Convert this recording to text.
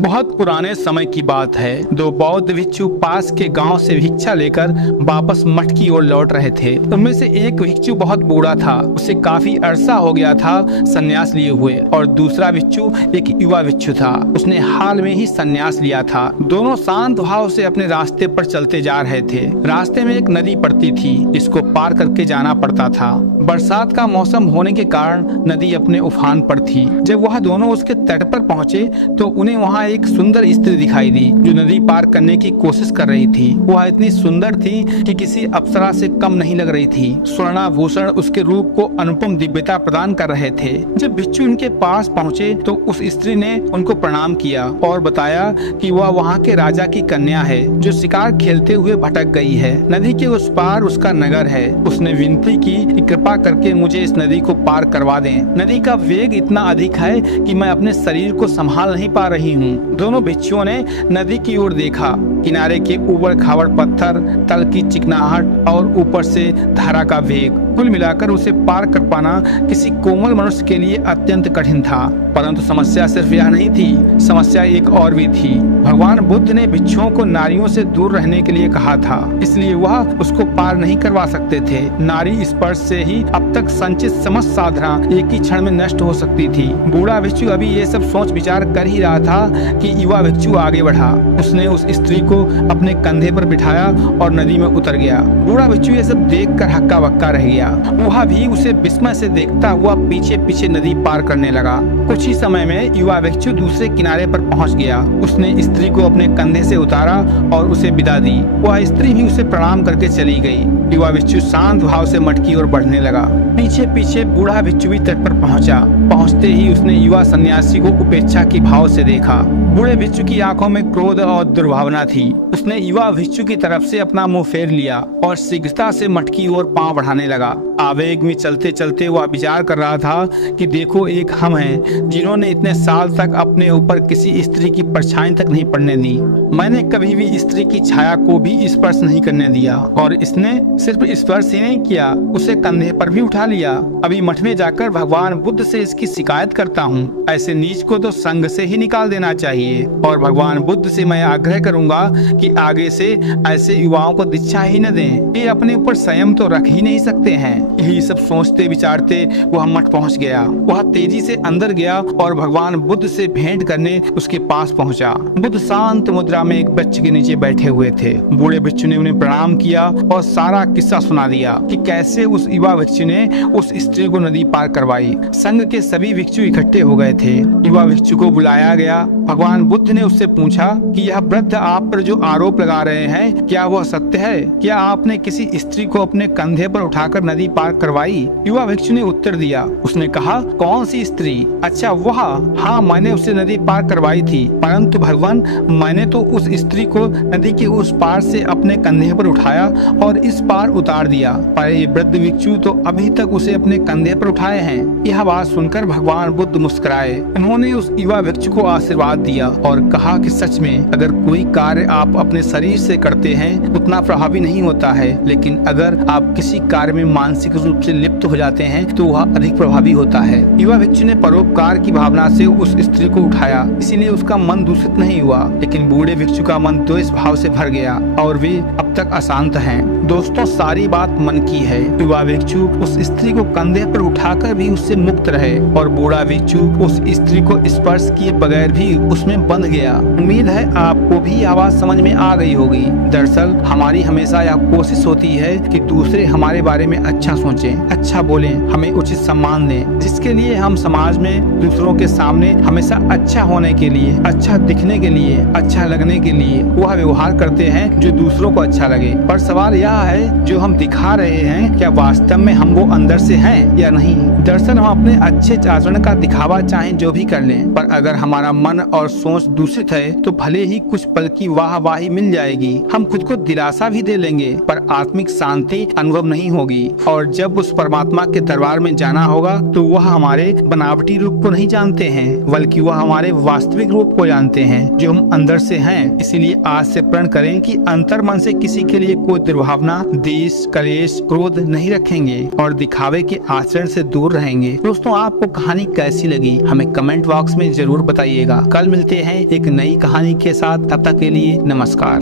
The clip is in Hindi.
बहुत पुराने समय की बात है। दो बौद्ध भिक्षु पास के गांव से भिक्षा लेकर वापस मठ की ओर लौट रहे थे। उनमें से एक भिक्षु बहुत बूढ़ा था, उसे काफी अरसा हो गया था संन्यास लिए हुए, और दूसरा भिक्षु एक युवा भिक्षु था, उसने हाल में ही संन्यास लिया था। दोनों शांत भाव से अपने रास्ते पर चलते जा रहे थे। रास्ते में एक नदी पड़ती थी, इसको पार करके जाना पड़ता था। बरसात का मौसम होने के कारण नदी अपने उफान पर थी। जब वह दोनों उसके तट पर पहुंचे तो उन्हें वहां एक सुंदर स्त्री दिखाई दी जो नदी पार करने की कोशिश कर रही थी। वह इतनी सुंदर थी कि किसी अप्सरा से कम नहीं लग रही थी। स्वर्णाभूषण उसके रूप को अनुपम दिव्यता प्रदान कर रहे थे। जब भिक्षु उनके पास पहुंचे तो उस स्त्री ने उनको प्रणाम किया और बताया कि वह वहां के राजा की कन्या है जो शिकार खेलते हुए भटक गई है। नदी के उस पार उसका नगर है। उसने विनती की कि कृपा करके मुझे इस नदी को पार करवा दें। नदी का वेग इतना अधिक है कि मैं अपने शरीर को संभाल नहीं पा रही हूँ। दोनों भिक्षुओं ने नदी की ओर देखा। किनारे के ऊबड़ खाबड़ पत्थर, तल की चिकनाहट और ऊपर से धारा का वेग, कुल मिलाकर उसे पार कर पाना किसी कोमल मनुष्य के लिए अत्यंत कठिन था। परंतु समस्या सिर्फ यह नहीं थी, समस्या एक और भी थी। भगवान बुद्ध ने भिक्षुओं को नारियों से दूर रहने के लिए कहा था, इसलिए वह उसको पार नहीं करवा सकते थे। नारी स्पर्श से ही अब तक संचित समस्त साधना एक ही क्षण में नष्ट हो सकती थी। बूढ़ा भिक्षु अभी ये सब सोच विचार कर ही रहा था कि युवा भिक्षु आगे बढ़ा। उसने उस स्त्री को अपने कंधे पर बिठाया और नदी में उतर गया। बूढ़ा भिक्षु ये सब देख कर हक्का बक्का रह गया। वह भी उसे विस्मय से देखता हुआ पीछे पीछे नदी पार करने लगा। कुछ ही समय में युवा भिक्षु दूसरे किनारे पर पहुंच गया। उसने स्त्री को अपने कंधे से उतारा और उसे विदा दी। वह स्त्री भी उसे प्रणाम करके चली गई। युवा भिक्षु शांत भाव से मठ की ओर बढ़ने लगा। पीछे पीछे बूढ़ा भिक्षु भी तट पर पहुंचा। पहुंचते ही उसने युवा सन्यासी को उपेक्षा की भाव से देखा। बूढ़े भिक्षु की आंखों में क्रोध और दुर्भावना थी। उसने युवा भिक्षु की तरफ से अपना मुंह फेर लिया और शीघ्रता से मठ की ओर पांव बढ़ाने लगा। आवेग में चलते चलते वह विचार कर रहा था कि देखो, एक हम हैं जिन्होंने इतने साल तक अपने ऊपर किसी स्त्री की परछाई तक नहीं पड़ने दी। मैंने कभी भी स्त्री की छाया को भी स्पर्श नहीं करने दिया, और इसने सिर्फ स्पर्श ही नहीं किया, उसे कंधे पर भी उठा लिया। अभी मठ में जाकर भगवान बुद्ध से इसकी शिकायत करता हूँ। ऐसे नीच को तो संघ से ही निकाल देना चाहिए, और भगवान बुद्ध से मैं आग्रह करूंगा कि आगे से ऐसे युवाओं को दीक्षा ही न दें। ये अपने ऊपर संयम तो रख ही नहीं सकते हैं। यही सब सोचते विचारते वह मठ पहुंच गया। वह तेजी से अंदर गया और भगवान बुद्ध से भेंट करने उसके पास पहुंचा। बुद्ध शांत मुद्रा में एक वृक्ष के नीचे बैठे हुए थे। बूढ़े भिक्षु ने उन्हें प्रणाम किया और सारा किस्सा सुना दिया कि कैसे उस युवा भिक्षु ने उस स्त्री को नदी पार करवाई। संघ के सभी भिक्षु इकट्ठे हो गए थे। युवा भिक्षु को बुलाया गया। भगवान बुद्ध ने उससे पूछा कि यह वृद्ध आप पर जो आरोप लगा रहे हैं, क्या वह सत्य है? क्या आपने किसी स्त्री को अपने कंधे पर उठाकर नदी पार करवाई? युवा भिक्षु ने उत्तर दिया। उसने कहा, कौन सी स्त्री? अच्छा वह? हाँ, मैंने उसे नदी पार करवाई थी, परंतु भगवान, मैंने तो उस स्त्री को नदी के उस पार से अपने कंधे पर उठाया और इस पार उतार दिया, पर ये वृद्ध भिक्षु तो अभी तक उसे अपने कंधे पर उठाए हैं। यह बात सुनकर भगवान बुद्ध मुस्कुराए। उन्होंने उस युवा भिक्षु को आशीर्वाद दिया और कहा कि सच में अगर कोई कार्य आप अपने शरीर से करते हैं उतना प्रभावी नहीं होता है, लेकिन अगर आप किसी कार्य में मानसिक रूप से लिप्त हो जाते हैं तो वह अधिक प्रभावी होता है। युवा भिक्षु ने परोपकार की भावना से उस स्त्री को उठाया, इसीलिए उसका मन दूषित नहीं हुआ, लेकिन बूढ़े भिक्षु का मन द्वेष भाव से भर गया और वे अब तक अशांत हैं। दोस्तों, सारी बात मन की है। युवा भिक्षु उस स्त्री को कंधे पर उठाकर भी उससे मुक्त रहे और बूढ़ा भिक्षु उस स्त्री को स्पर्श किए बगैर भी उसमें बंध गया। उम्मीद है आपको भी आवाज समझ में आ गई होगी। दरअसल हमारी हमेशा यह कोशिश होती है कि दूसरे हमारे बारे में अच्छा सोचें, अच्छा बोलें, हमें उचित सम्मान दें, जिसके लिए हम समाज में दूसरों के सामने हमेशा अच्छा होने के लिए, अच्छा दिखने के लिए, अच्छा लगने के लिए वह व्यवहार करते हैं जो दूसरों को अच्छा लगे। पर सवाल यह है, जो हम दिखा रहे हैं क्या वास्तव में हम वो अंदर से हैं या नहीं? दरअसल हम अपने अच्छे आचरण का दिखावा चाहे जो भी कर लें, पर अगर हमारा मन और सोच दूषित है तो भले ही कुछ पल की वाहवाही मिल जाएगी, हम खुद को दिलासा भी दे लेंगे, पर आत्मिक शांति अनुभव नहीं होगी। और जब उस परमात्मा के दरबार में जाना होगा तो वह हमारे बनावटी रूप को नहीं जानते हैं, बल्कि वह हमारे वास्तविक रूप को जानते हैं जो हम अंदर से हैं। इसीलिए आज से प्रण करें कि अंतर मन से किसी किसी के लिए कोई दुर्भावना, द्वेष, कलेश, क्रोध नहीं रखेंगे और दिखावे के आचरण से दूर रहेंगे। दोस्तों, आपको कहानी कैसी लगी हमें कमेंट बॉक्स में जरूर बताइएगा। कल मिलते हैं एक नई कहानी के साथ, तब तक के लिए नमस्कार।